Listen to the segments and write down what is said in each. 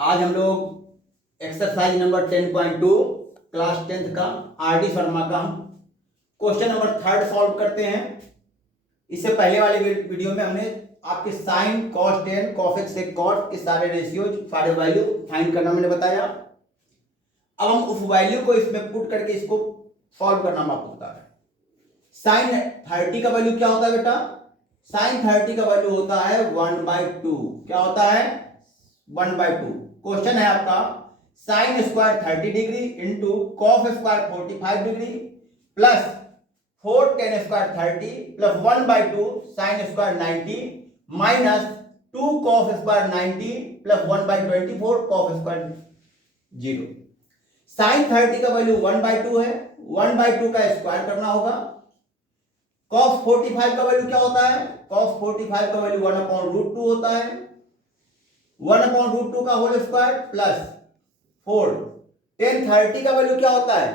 आज हम लोग एक्सरसाइज नंबर 10.2 क्लास 10th का आर डी शर्मा का हम क्वेश्चन नंबर 3 सॉल्व करते हैं। इससे पहले वाले वीडियो में हमने आपके sine cos tan cos X sec cot के सारे रेशियोज सारे वैल्यू फाइंड करना मैंने बताया। अब हम उस वैल्यू को इसमें पुट करके इसको सॉल्व करना आपको बता रहे हैं। साइन 30 का वैल्यू क्या होता है बेटा? साइन 30 का वैल्यू होता है 1/2। क्या होता है? 1/2। क्वेश्चन है आपका sine square 30 degree into cos square 45 degree plus 4 tan square 30 plus 1/2 sine square 90 minus 2 cos square 90 plus 1/24 cos square 0। Sine 30 का वैल्यू 1/2 है, 1/2 का स्क्वायर करना होगा। कॉस 45 का वैल्यू क्या होता है? कॉस 45 का वैल्यू 1/√2 होता है। 1/√2 का होल स्क्वायर प्लस 4। टेन 30 का वैल्यू क्या होता है?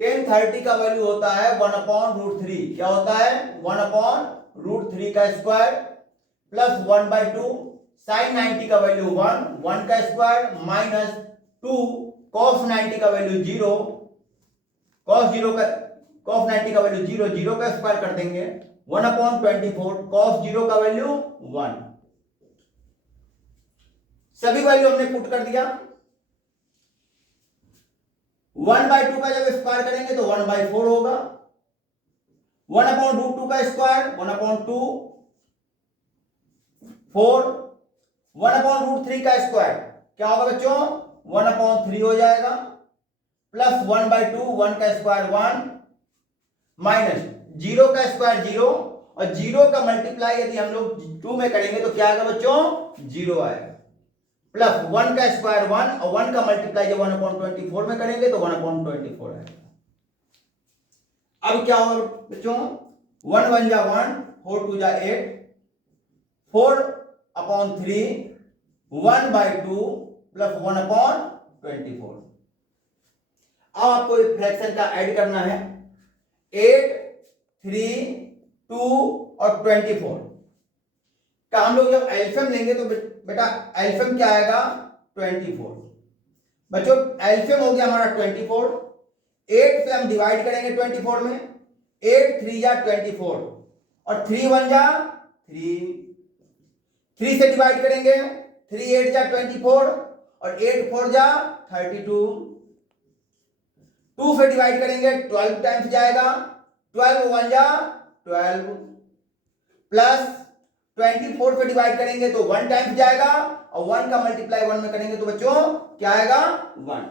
टेन 30 का वैल्यू होता है 1/√3। क्या होता है? 1/√3 का स्क्वायर प्लस 1/2 साइन 90 का वैल्यू 1 का स्क्वायर माइनस 2 कॉस 90 का वैल्यू 0 कॉस 90 का वैल्यू 0 का स्क्वायर कर देंगे 1/24 कॉस 0 का वैल्यू 1। सभी वैल्यू हमने पुट कर दिया। 1/2 का जब स्क्वायर करेंगे तो 1/4 होगा। 1/√2 का स्क्वायर 1/2 4। 1/√3 का स्क्वायर क्या होगा बच्चों? 1/3 हो जाएगा प्लस 1/2 1 का स्क्वायर 1 माइनस 0 का स्क्वायर 0 और 0 का मल्टीप्लाई यदि हम लोग 2 में करेंगे तो क्या आएगा बच्चों? 0 आएगा प्लस 1 का स्क्वायर 1 और 1 का मल्टीप्लाई जब 1/24 में करेंगे तो 1/24 आएगा। अब क्या होगा बच्चों? 1 1 जा 1 4 2 जा 8 4/3 1/2 प्लस 1/24। अब आपको एक फ्रैक्शन का ऐड करना है 8 3 2 और 24 का हम लोग जब एल्सियम लेंगे तो बेटा एल्सियम क्या आएगा? 24। बच्चों एल्सियम हो गया हमारा 24। 8 से हम डिवाइड करेंगे 24 में 8 3 जा 24 और 3 1 जा 3 3 से डिवाइड करेंगे 3 8 जा 24 और 8 4 जा 32। 2 से डिवाइड करेंगे 12 टाइम्स जाएगा 12 1 जा 12 प्लस 24 से डिवाइड करेंगे तो 1 टाइम्स जाएगा और 1 का मल्टीप्लाई 1 में करेंगे तो बच्चों क्या आएगा? 1।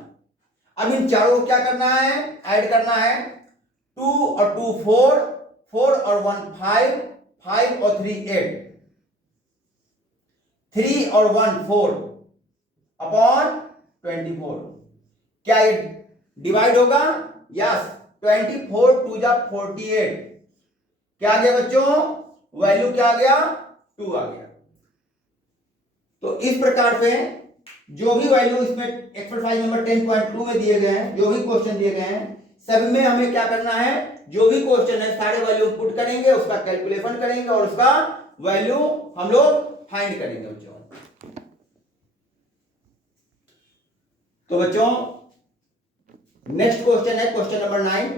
अब इन चारों को क्या करना है? ऐड करना है। 2 और 2 4 4 और 1 5 5 और 3 8 3 और 1 4 अपॉन 24। क्या ये डिवाइड होगा? यस 24 2 जा 48। क्या आ गया बच्चों? वैल्यू क्या आ गया? 2 आ गया। तो इस प्रकार से जो भी वैल्यू इसमें एक्सरसाइज नंबर 10.2 में दिए गए हैं, जो भी क्वेश्चन दिए गए हैं, सब में हमें क्या करना है? जो भी क्वेश्चन है सारे वैल्यू पुट करेंगे, उसका कैलकुलेशन करेंगे और उसका वैल्यू हम लोग फाइंड करेंगे बच्चों। तो बच्चों नेक्स्ट क्वेश्चन है क्वेश्चन नंबर 9।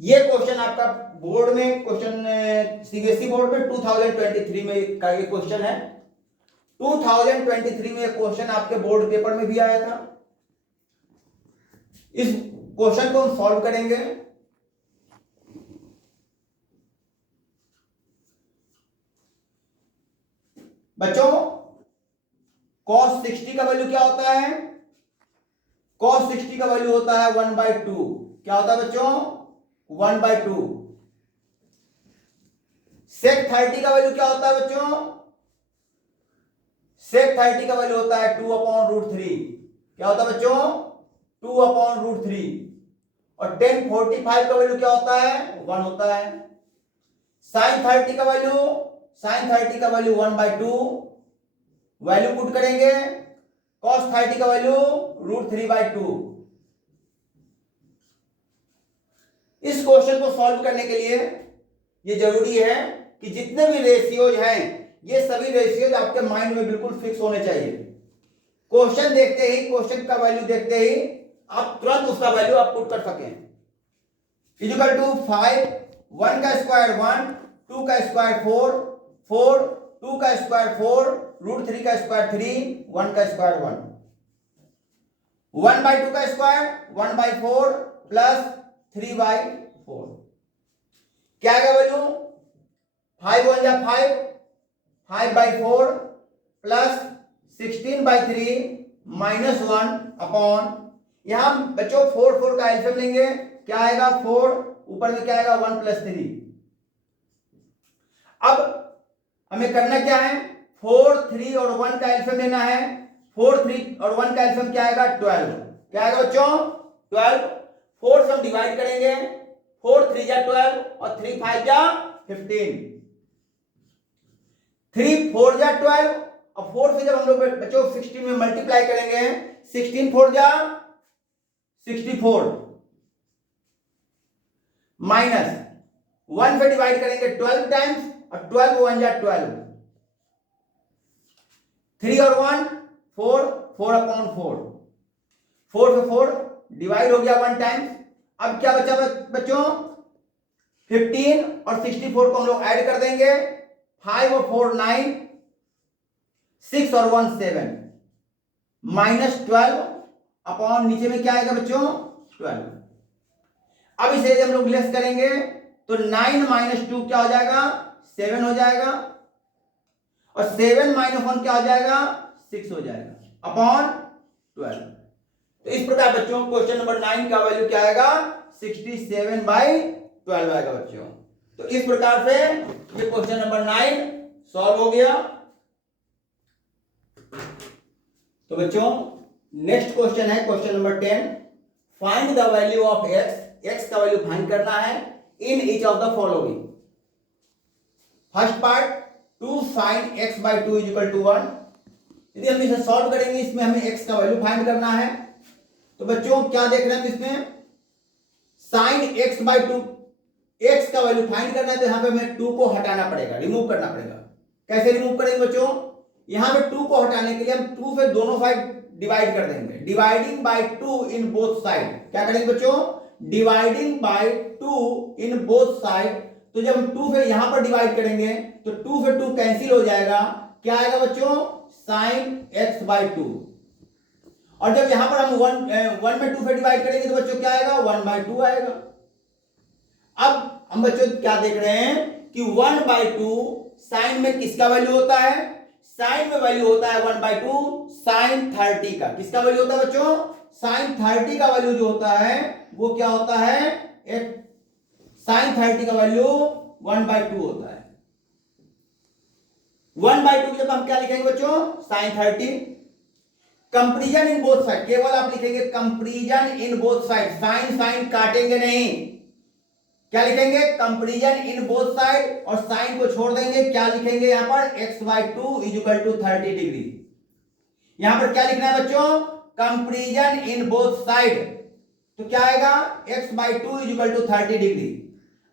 ये क्वेश्चन आपका बोर्ड में क्वेश्चन सीबीएसई बोर्ड में 2023 में का ये क्वेश्चन है। 2023 में ये क्वेश्चन आपके बोर्ड पेपर में भी आया था। इस क्वेश्चन को हम सॉल्व करेंगे। बच्चों cos 60 का वैल्यू क्या होता है? cos 60 का वैल्यू होता है 1/2। क्या होता है बच्चों? 1/2। sec 30 का वैल्यू क्या होता है बच्चों? sec 30 का वैल्यू होता है 2/√3। क्या होता है बच्चों? 2/√3। और tan 45 का वैल्यू क्या होता है? 1 होता है। sin 30 का वैल्यू 1/2। वैल्यू पुट करेंगे cos 30 का वैल्यू √3/2। इस क्वेश्चन को सॉल्व करने के लिए ये जरूरी है कि जितने भी रेशियोज हैं ये सभी रेशियोज आपके माइंड में बिल्कुल फिक्स होने चाहिए। क्वेश्चन देखते ही, क्वेश्चन का वैल्यू देखते ही आप तुरंत उसका वैल्यू आप पुट कर सकें। इक्वल टू 5, 1 का स्क्वायर 1, 2 का स्क्वायर 4, 4, 2 का स्क्वायर 4, √3 का स्क्वायर 3, 1 का स्क्वायर 1, 1/2 का स्क्वायर 1/4 प्लस 3/4। क्या आएगा वैल्यू? 5 1 जा 5, 5/4 प्लस 16/3 -1 अपॉन, यहां बच्चों 4 4 का एलसीएम लेंगे, क्या आएगा 4, ऊपर में क्या आएगा 1 + 3। अब हमें करना क्या है, 4 3 और 1 का एलसीएम लेना है। 4 3 और 1 का एलसीएम क्या आएगा 12। क्या आएगा बच्चों 12। 4 से हम डिवाइड करेंगे, 4 3 जा 12 और 3 5 जा 15, 3 4 जा 12 और 4 से जब हम लोग बच्चों 16 में मल्टीप्लाई करेंगे, 16 4 जा 64 माइनस 1 से डिवाइड करेंगे 12 टाइम्स और 12 1 जा 12, 3 और 1 4, 4/4, 4 से 4 डिवाइड हो गया 1 टाइम्स। अब क्या बचा बच्चों 15 और 64 को हम लोग ऐड कर देंगे, 5 और 4 9, 6 और 1 7 -12 अपॉन नीचे में क्या आएगा बच्चों 12। अब इसे हम लोग लेस करेंगे तो 9 - 2 क्या हो जाएगा 7 हो जाएगा और 7 - 1 क्या हो जाएगा 6 हो जाएगा अपॉन 12। तो इस प्रकार बच्चों क्वेश्चन नंबर 9 का वैल्यू क्या आएगा 67/12 आएगा बच्चों। तो इस प्रकार से ये क्वेश्चन नंबर 9 सॉल्व हो गया। तो बच्चों नेक्स्ट क्वेश्चन है question number 10, find the value of x, x का वैल्यू फाइंड करना है in each of the following. First part 2 sin x/2 = 1। यदि हम इसे सॉल्व करेंगे, इसमें हमें x का वैल्यू फाइंड करना है। तो बच्चों क्या देख रहे हैं हम इसमें, sin x/2 x का वैल्यू फाइंड करना है तो यहां पे हमें 2 को हटाना पड़ेगा, रिमूव करना पड़ेगा। कैसे रिमूव करेंगे बच्चों, यहां पे 2 को हटाने के लिए हम 2 से दोनों साइड डिवाइड कर देंगे, dividing by 2 in both side. क्या करेंगे बच्चों, dividing by 2 in both side. तो जब हम 2 से यहां पर डिवाइड करेंगे तो 2 से 2 कैंसिल हो जाएगा, क्या आएगा बच्चों sin x/2। और जब यहां पर हम 1 में 2 से डिवाइड करेंगे तो बच्चों क्या आएगा 1/2 आएगा। अब हम बच्चों क्या देख रहे हैं कि 1/2 साइन में किसका वैल्यू होता है, साइन में वैल्यू होता है 1/2 sin 30 का। किसका वैल्यू होता है बच्चों, sin 30 का वैल्यू जो होता है वो क्या होता है, एक sin 30 का वैल्यू 1/2 होता है। 1/2 जब हम क्या लिखेंगे बच्चों sin 30। Comparison in both side, केवल आप लिखेंगे comparison in both side, sine sine काटेंगे नहीं। क्या लिखेंगे कंपैरिजन इन बोथ साइड और साइन को छोड़ देंगे। क्या लिखेंगे यहां पर x/2 = 30 डिग्री। यहां पर क्या लिखना है बच्चों, कंपैरिजन इन बोथ साइड। तो क्या आएगा x/2 = 30 डिग्री।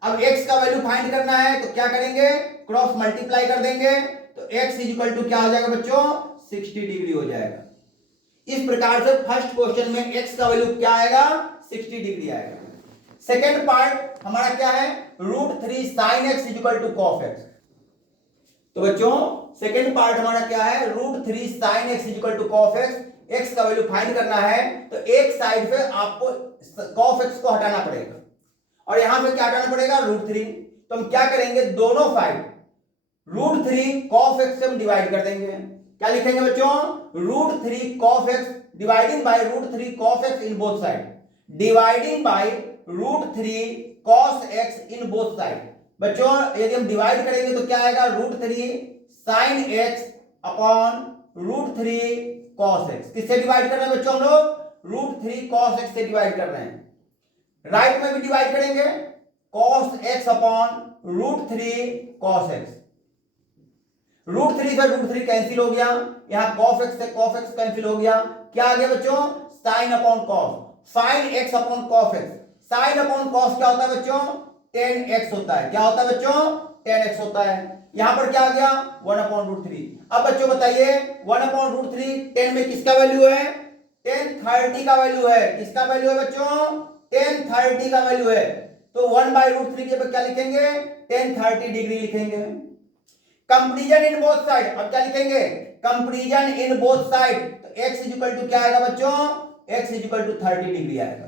अब x का वैल्यू फाइंड करना है तो क्या करेंगे, क्रॉस मल्टीप्लाई कर देंगे तो x = क्या हो जाएगा बच्चों 60 डिग्री हो जाएगा। इस प्रकार से फर्स्ट क्वेश्चन में x का वैल्यू क्या आएगा 60 डिग्री आएगा। सेकेंड पार्ट हमारा क्या है, √3 sin x = cos x। तो बच्चों सेकेंड पार्ट हमारा क्या है, √3 sin x = cos x। x का वैल्यू फाइंड करना है तो एक साइड पे आपको cos x को हटाना पड़ेगा और यहां पे क्या हटाना पड़ेगा √3। तो हम क्या करेंगे, दोनों साइड √3 cos x से हम डिवाइड कर देंगे। क्या लिखेंगे बच्चों, √3 cos x dividing by √3 cos x in both side, dividing by √3 cos x in both side. बच्चों यदि हम डिवाइड करेंगे तो क्या आएगा √3 sin x upon √3 cos x। किससे डिवाइड कर रहे हैं बच्चों हम लोग, √3 cos x से डिवाइड कर रहे हैं। राइट में भी डिवाइड करेंगे cos x upon √3 cos x। √3 से √3 कैंसिल हो गया, यहां cos x से cos x कैंसिल हो गया। क्या आ गया बच्चों sin upon cos, sin x upon cos x। sin upon cos क्या होता है बच्चों 10x होता है। क्या होता है बच्चों 10x होता है। यहां पर क्या आ गया 1/√3। अब बच्चों बताइए 1/√3 10 में किसका वैल्यू है 10/30 का वैल्यू है। किसका वैल्यू है बच्चों 10/30 का वैल्यू है। तो 1/√3 के ऊपर क्या लिखेंगे 10/30 डिग्री लिखेंगे। कंपैरिजन इन बोथ साइड, अब क्या लिखेंगे कंपैरिजन इन बोथ साइड। तो x इक्वल टू क्या आएगा बच्चों x इक्वल टू 30 डिग्री आएगा।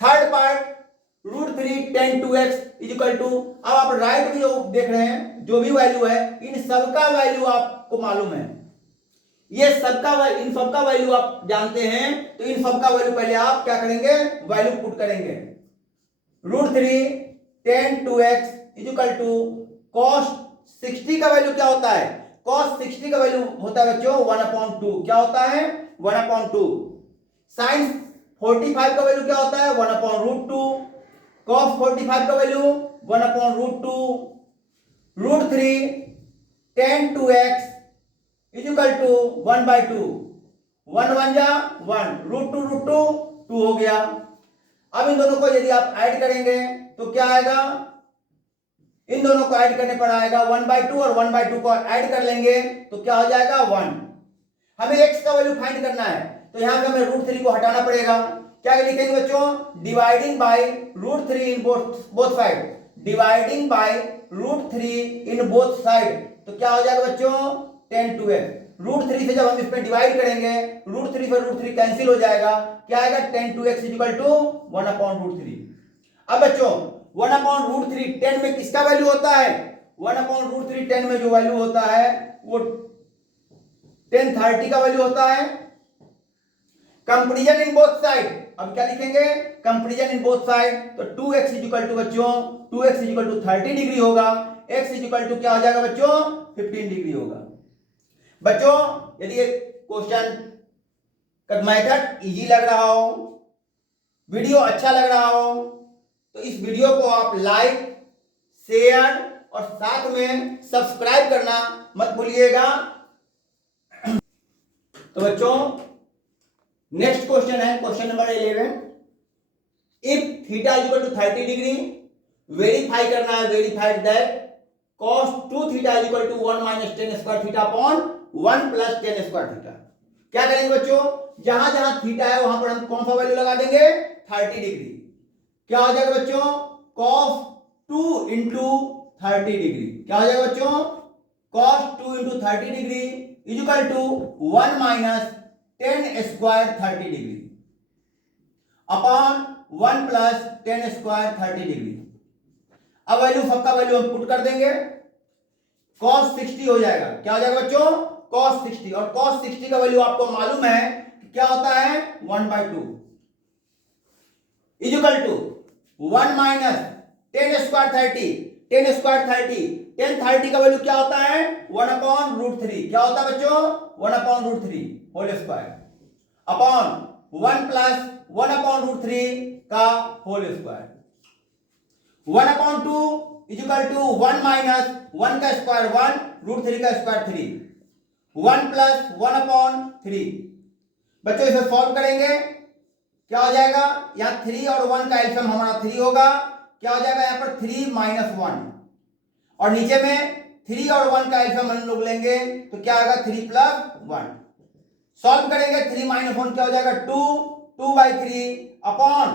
Third part √3 10 2x equal to, अब आप राइट में जो देख रहे हैं जो भी वैल्यू है इन सबका वैल्यू आपको मालूम है, ये सबका इन सबका वैल्यू आप जानते हैं। तो इन सबका वैल्यू पहले आप क्या करेंगे वैल्यू पुट करेंगे। √3 10 2x इक्वल टू cos 60 का वैल्यू क्या होता है cos 60 का वैल्यू होता है बच्चों 1/2। क्या होता है 1/2। sin 45 का वैल्यू क्या होता है 1/√2। cos 45 का वैल्यू 1/√2। √3 10 2x equal to 1/2। 1 1 जा 1 √2 2 हो गया। अब इन दोनों को यदि आप ऐड करेंगे तो क्या आएगा, इन दोनों को ऐड करने पर आएगा 1/2 और 1/2 को ऐड कर लेंगे तो क्या हो जाएगा 1। हमें x का वैल्यू फाइंड करना है तो यहां पे हमें √3 को हटाना पड़ेगा। क्या लिखेंगे बच्चों dividing by √3 in both side. Dividing by √3 in both side तो क्या हो जाएगा बच्चों 10 2x। √3 से जब हम इसमें डिवाइड करेंगे √3 पर √3 कैंसिल हो जाएगा। क्या आएगा 10 2x इक्वल टू 1/√3। अब बच्चों 1/√3 10 में किसका वैल्यू होता है 1/√3 10 में जो वैल्यू होता है वो 10/30 का वैल्यू होता है। कंपैरिजन इन बोथ साइड, अब क्या लिखेंगे कंपैरिजन इन बोथ साइड। तो 2x इक्वल टू बच्चों 2x इक्वल टू 30 डिग्री होगा। x इक्वल टू क्या हो जाएगा बच्चों 15 डिग्री होगा। बच्चों यदि ये क्वेश्चन का मेथड इजी लग रहा हो, वीडियो अच्छा लग रहा हो तो इस वीडियो को आप लाइक शेयर और साथ में सब्सक्राइब करना मत भूलिएगा। तो बच्चों नेक्स्ट क्वेश्चन है question number 11। If theta equal to 30 degree verify करना है, verified that cos 2 theta equal to 1 minus 10 square theta upon 1 plus 10 square theta. क्या करेंगे बच्चों जहां जहां थीटा है वहां पर हम कौन सा वैल्यू लगा देंगे 30 डिग्री। क्या हो जाएगा बच्चों cos 2 इंटू 30 डिग्री। क्या हो जाएगा बच्चों cos 2 into 30 degree equal to 1 minus 10 square 30 degree upon 1 plus 10 square 30 degree. अब वैल्यू सबका वैल्यू हम पुट कर देंगे। cos 60 हो जाएगा। क्या हो जाएगा बच्चों cos 60, और cos 60 का वैल्यू आपको मालूम है कि क्या होता है 1/2 equal to 1 minus 10 square 30। 10 square 30, 10 30 का वैल्यू क्या होता है 1/√3। क्या होता है बच्चों 1/√3 होल स्क्वायर अपॉन 1 प्लस 1/√3 का whole square. 1/2 equal to 1 minus 1 का स्क्वायर 1 √3 का स्क्वायर 3 1 प्लस 1/3। बच्चों इसे सॉल्व करेंगे क्या हो जाएगा यहाँ 3 और 1 का एलसीएम हमारा 3 होगा। क्या हो जाएगा यहाँ पर 3 माइनस 1 और नीचे में 3 और 1 का एलसीएम हम लोग लेंगे तो क्या आएगा 3 प्लस 1। सॉल्व करेंगे 3 माइनस 1 क्या हो जाएगा 2 2/3 अपॉन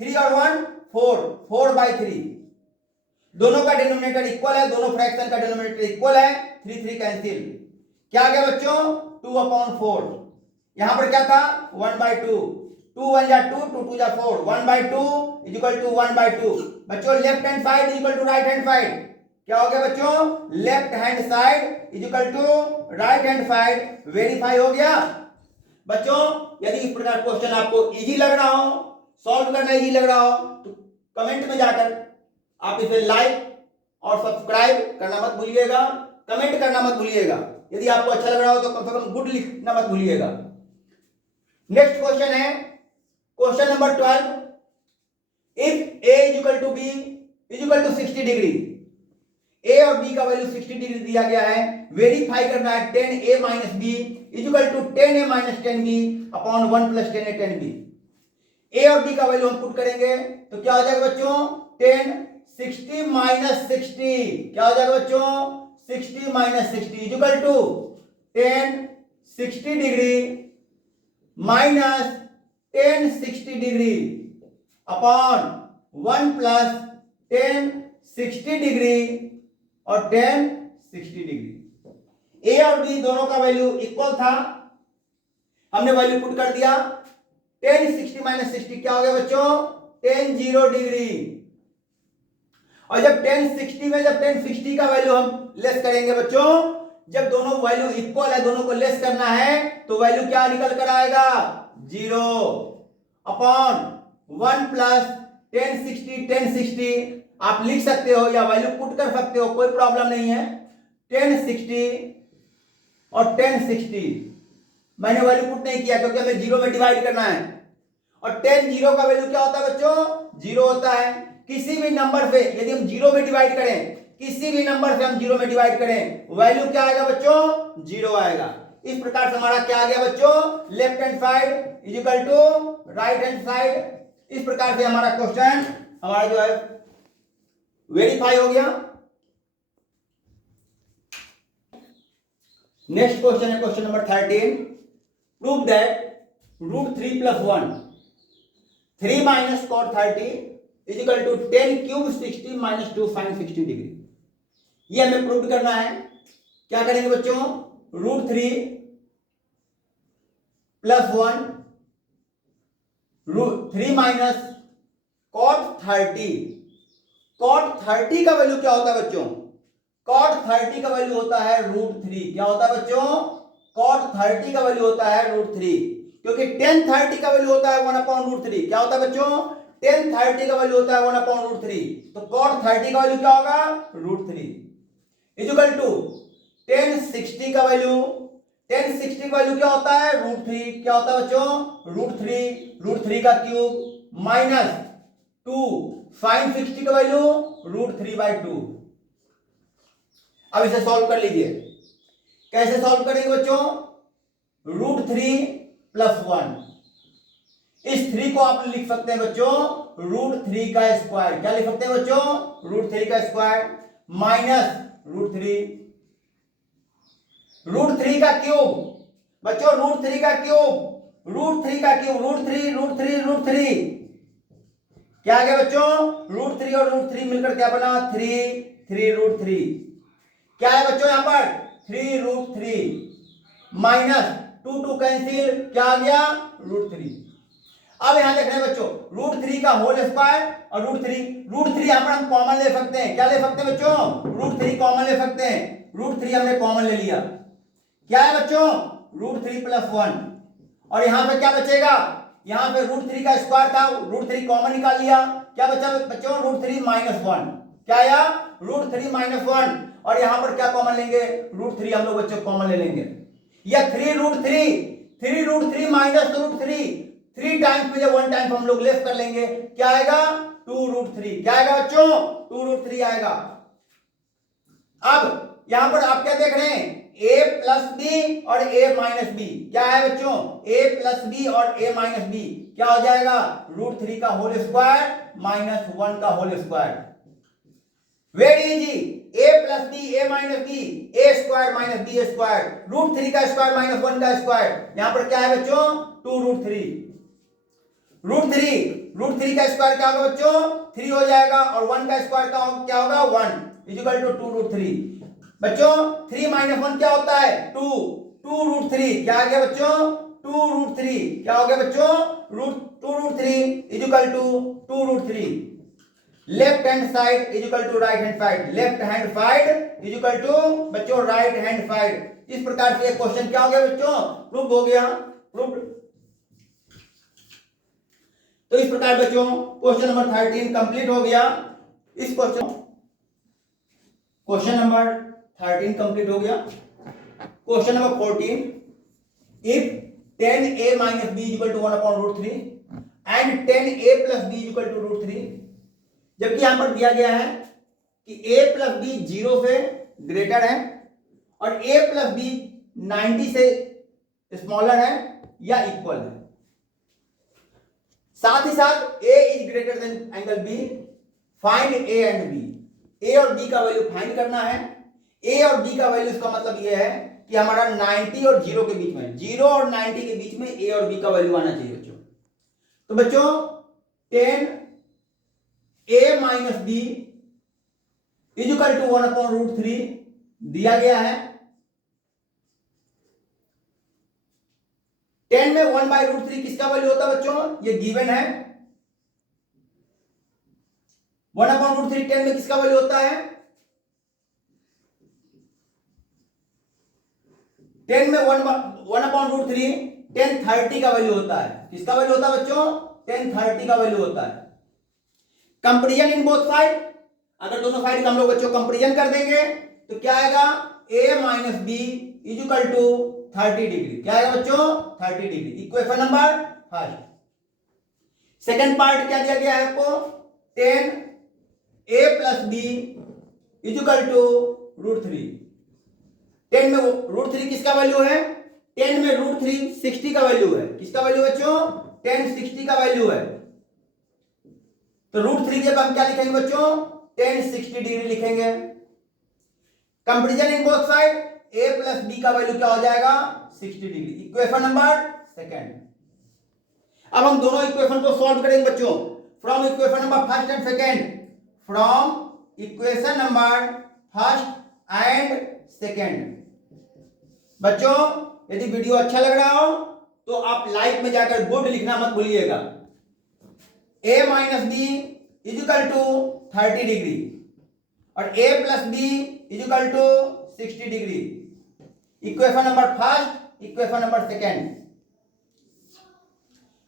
3 और 1 4 4/3। दोनों का डिनोमिनेटर इक्वल है, दोनों फ्रैक्शन का डिनोमिनेटर इक्वल है, 3 3 कैंसिल। क्या आ गया बच्चों 2/4। यहां पर क्या था 1/2। 2 1 जा 2 2 2 जा 4 1/2 इक्वल टू 1/2। बच्चों left hand side equal to right hand side. क्या हो गया बच्चों left hand side equal to right hand side. Verify हो गया। बच्चों यदि इस प्रकार क्वेश्चन आपको इजी लग रहा हो, सॉल्व करना इजी लग रहा हो तो कमेंट में जाकर आप इसे लाइक और सब्सक्राइब करना मत भूलिएगा, कमेंट करना मत भूलिएगा। यदि आपको अच्छा लग रहा हो तो कम से कम गुड लिखना मत भूलिएगा। नेक्स्ट क्वेश्चन है question number 12। If a equal to B equal to 60 degree, a और b का वैल्यू 60 डिग्री दिया गया है, वेरीफाई करना है 10a minus B equal to 10a minus 10b upon 1 plus 10a 10b। a और b का वैल्यू हम पुट करेंगे तो क्या हो जाएगा बच्चों 10 60 माइनस 60 क्या हो जाएगा बच्चों? 60 minus 60 equal to 10 60 degree minus 10 60 degree upon 1 plus 10 60 degree और 10 60 डिग्री। ए और बी दोनों का वैल्यू इक्वल था, हमने वैल्यू पुट कर दिया। 10 60 माइनस 60 क्या हो गया बच्चों? 10 0 डिग्री। और जब 10 60 में जब 10 60 का वैल्यू हम लेस करेंगे बच्चों, जब दोनों वैल्यू इक्वल है, दोनों को लेस करना है, तो वैल्यू क्या निकल कर आएगा? 0 अपॉन 1 प्लस 10 60 आप लिख सकते हो या वैल्यू पुट कर सकते हो, कोई प्रॉब्लम नहीं है। 10 60 और 10 60 मैंने वैल्यू पुट नहीं किया क्योंकि हमें 0 में डिवाइड करना है। और 10 0 का वैल्यू क्या होता है बच्चों? 0 होता है। किसी भी नंबर से यदि हम 0 में डिवाइड करें, किसी भी नंबर से हम 0 में डिवाइड करें, वैल्यू क्या आएगा बच्चों? 0 आएगा। इस प्रकार से हमारा क्या आ गया बच्चों? Left hand side is equal to right hand side. इस प्रकार से हमारा क्वेश्चन हमारा जो है वेरीफाई हो गया। नेक्स्ट क्वेश्चन है question number 13। Prove that √3 + 1 3 minus cot 30 is equal to 10 cube 60 minus 2 sin 60 degree. ये हमें प्रूव करना है। क्या करेंगे बच्चों? √3 + 1 3 माइनस cot 30। cot 30 का वैल्यू क्या होता है बच्चों? cot 30 का वैल्यू होता है √3। क्या होता है बच्चों? cot 30 का वैल्यू होता है √3, क्योंकि tan 30 का वैल्यू होता है 1/√3। क्या होता है बच्चों? tan 30 का वैल्यू होता है 1/√3, तो cot 30 का वैल्यू क्या होगा? √3 इक्वल टू tan 60 का वैल्यू, tan 60 का वैल्यू क्या होता है? √3। क्या होता है बच्चों? √3 का क्यूब माइनस 2 sin 60 का वैल्यू √3/2। अब इसे सॉल्व कर लीजिए। कैसे सॉल्व करेंगे बच्चों? √3 + 1, इस 3 को आप लिख सकते हैं बच्चों √3 का स्क्वायर। क्या लिख सकते हैं बच्चों? √3 का स्क्वायर माइनस √3 का क्यूब। बच्चों √3 का क्यूब, √3 क्या आ गया बच्चों? √3 और √3 मिलकर क्या बना? 3 √3। क्या है बच्चों यहां पर? 3 √3 माइनस 2 कैंसिल, क्या आ गया? √3। अब यहां देख रहे हैं बच्चों √3 का होल स्क्वायर और √3 यहां पर हम कॉमन ले सकते हैं। क्या ले सकते हैं बच्चों? √3 कॉमन ले सकते हैं। √3 हमने कॉमन ले लिया। क्या है बच्चों? √3 + 1 और यहां पे क्या बचेगा? यहां पे √3 का स्क्वायर था, √3 कॉमन निकाल लिया। क्या बचा बच्चों? √3 - 1। क्या आया? √3 - 1। और यहां पर क्या कॉमन लेंगे? √3 हम लोग बच्चों कॉमन ले लेंगे। या 3 माइनस √3, 3 टाइम्स में जब 1 टाइम हम लोग लेस कर लेंगे, क्या आएगा? 2√3। क्या आएगा बच्चों? 2√3 आएगा। अब यहां पर आप क्या देख रहे हैं? a + b और a - b। क्या है बच्चों? a + b और a - b क्या हो जाएगा? √3 का होल स्क्वायर माइनस 1 का whole square. Very easy. a + b, a - b, a square minus b square, √3 का स्क्वायर माइनस 1 का स्क्वायर। यहां पर क्या है बच्चों? 2√3। √3 का स्क्वायर क्या होगा बच्चों? 3 हो जाएगा और 1 का स्क्वायर का क्या होगा? 1 इक्वल टू 2√3। बच्चों 3 - 1 क्या होता है? 2 2√3। क्या आ गया बच्चों? 2√3। क्या हो गया बच्चों? 2√3 equal to 2√3। Left hand side equal to right hand side, left hand side equal to बच्चों राइट हैंड साइड। इस प्रकार से क्वेश्चन क्या हो गया बच्चों? प्रूव हो गया। प्रूव। तो इस प्रकार बच्चों क्वेश्चन नंबर 13 कंप्लीट हो गया। इस क्वेश्चन नंबर 13 कंप्लीट हो गया। Question number 14, if 10a - b = 1/√3 and 10a + b = √3, जबकि यहां पर दिया गया है कि a + b 0 से ग्रेटर है और a + b 90 से स्मॉलर है या इक्वल है। साथ ही साथ a is greater than angle b find A and B, A और बी का वैल्यू फाइंड करना है। ए और बी का वैल्यू, इसका मतलब ये है कि हमारा 90 और 0 के बीच में, 0 और 90 के बीच में ए और बी का वैल्यू आना चाहिए बच्चों। तो बच्चों 10 a minus B equal to 1/√3 दिया गया है। 10 में 1/√3 किसका वैल्यू होता है बच्चों, ये गिवन है। 1/√3 10 में किसका वैल्यू होता है, 10 में 1/√3 10 30 का वैल्यू होता है। किसका वैल्यू होता है बच्चों, 10 30 का वैल्यू होता है। कंपेरिजन इन बोथ साइड, अगर दोनों साइड का हम लोग बच्चों कंपेरिजन कर देंगे तो क्या आएगा, a minus B equal to 30 degree. क्या आएगा बच्चों, 30 degree. Equation number first. Second part क्या दिया गया है आपको, 10 a plus B equal to √3। 10 में √3 किसका वैल्यू है, 10 में √3 60 का वैल्यू है। किसका वैल्यू बच्चों, 10 60 का वैल्यू है। तो √3 के बाद हम क्या लिखेंगे बच्चों, 10 60 डिग्री लिखेंगे। Comparison in both side, a plus B का वैल्यू क्या हो जाएगा, 60 डिग्री। Equation number second. अब हम दोनों इक्वेशन को सॉल्व करेंगे बच्चों, from equation number first and second, from equation number first and second. बच्चों यदि वीडियो अच्छा लग रहा हो तो आप लाइक में जाकर गुड लिखना मत भूलिएगा। a minus B equal to 30 degree और a plus B equal to 60 degree. Equation number first, equation number second.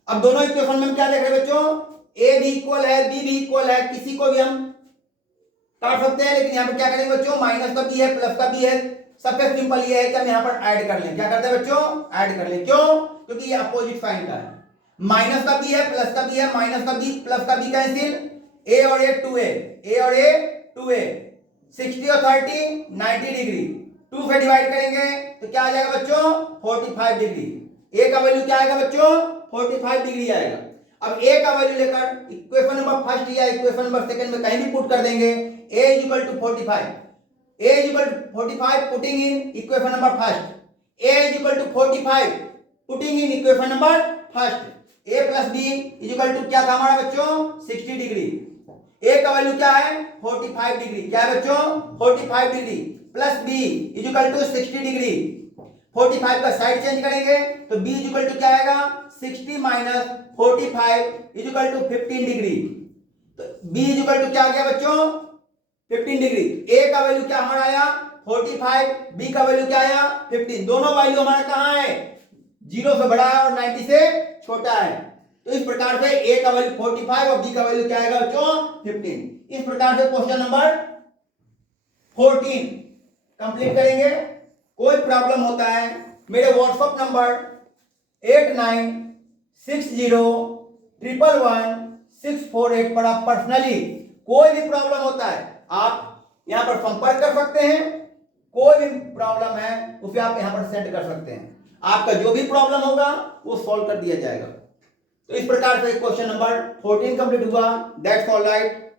अब दोनों इक्वेशन में हम क्या देख रहे हैं बच्चों, a भी इक्वल है, b भी इक्वल है, किसी को भी हम काट सकते हैं, लेकिन यहां पर क्या करेंगे बच्चों, माइनस का भी है प्लस का भी है। सबसे सिंपल ये है कि हम यहां पर ऐड कर लें। क्या करते हैं बच्चों, ऐड कर लें। क्यों, क्योंकि ये अपोजिट साइन का है। माइनस का भी है प्लस का भी है, माइनस का भी प्लस का भी कैंसिल, a और a 2a, a और a 2a, 60 और 30 90 डिग्री। 2 से डिवाइड करेंगे तो क्या आ जाएगा बच्चों, 45 डिग्री। a का वैल्यू क्या आएगा बच्चों, 45 डिग्री आएगा। अब a का वैल्यू लेकर इक्वेशन नंबर फर्स्ट या इक्वेशन नंबर सेकंड में कहीं भी पुट कर देंगे, a equal to 45, a equal to 45 putting in equation number first, a equal to 45 putting in equation number first. a plus B equal to क्या था हमारा बच्चों, 60 डिग्री। a का वैल्यू क्या है, 45 डिग्री। क्या है बच्चों, 45 degree plus b equal to 60 degree. 45 का साइड चेंज करेंगे तो b इक्वल टू क्या आएगा, 60 माइनस 45 इक्वल टू 15 डिग्री। तो b इक्वल टू क्या आ गया बच्चों, 15 डिग्री। a का वैल्यू क्या हमारा आया 45, b का वैल्यू क्या आया 15। दोनों वैल्यू हमारा कहां है, 0 से बड़ा है और 90 से छोटा है। तो इस प्रकार से a का वैल्यू 45 और b का वैल्यू क्या आएगा बच्चों, 15। इस प्रकार से क्वेश्चन नंबर 14 कंप्लीट करेंगे। कोई प्रॉब्लम होता है मेरे व्हाट्सएप नंबर 8960111648 पर आप पर्सनली कोई भी प्रॉब्लम होता है आप यहां पर संपर्क कर सकते हैं। कोई भी प्रॉब्लम है उसे आप यहां पर सेंड कर सकते हैं। आपका जो भी प्रॉब्लम होगा वो सॉल्व कर दिया जाएगा। तो इस प्रकार से क्वेश्चन नंबर 14 कंप्लीट हुआ। That's all right.